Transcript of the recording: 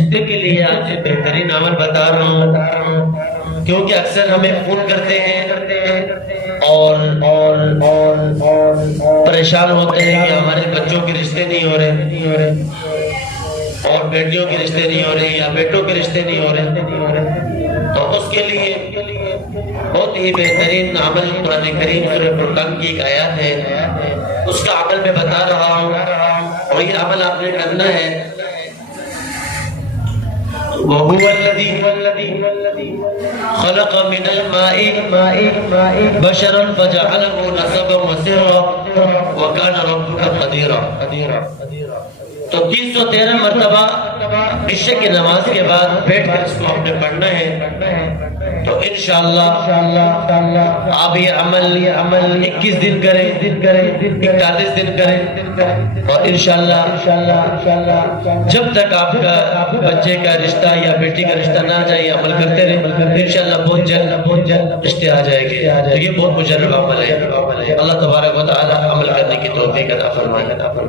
رشتے کے لیے آپ سے بہترین عمل بتا رہا ہوں، کیونکہ اکثر ہمیں فون کرتے ہیں اور پریشان ہوتے ہیں کہ ہمارے بچوں کے رشتے نہیں ہو رہے، اور بیٹیوں کے رشتے نہیں ہو رہے، یا بیٹوں کے رشتے نہیں ہو رہے۔ تو اس کے لیے بہت ہی بہترین عمل قرآن کریم سورہ فرقان کی ایک آیات ہے، اس کا عمل میں بتا رہا ہوں، اور یہ عمل آپ نے کرنا ہے۔ وَهُوَ الَّذِي خَلَقَ مِنَ الْمَاءِ بَشَرًا فَجَعَلَهُ نَسَبًا وَسِحْرًا وَكَانَ رَبُّكَ قَدِيرًا۔ تو 313 مرتبہ عشاء کی نماز کے بعد بیٹھ کر اس کو ہم نے پڑھنا ہے۔ تو انشاءاللہ آپ یہ عمل 21 دن کریں، 41 دن کریں، اور انشاءاللہ جب تک آپ کا بچے کا رشتہ یا بیٹی کا رشتہ نہ آ جائے یہ عمل کرتے رہیں، انشاءاللہ بہت جلد رشتے آ جائیں گے۔ تو یہ بہت مجرب عمل ہے۔ اللہ تبارک و تعالی عمل کرنے کی توفیق عطا فرمائے۔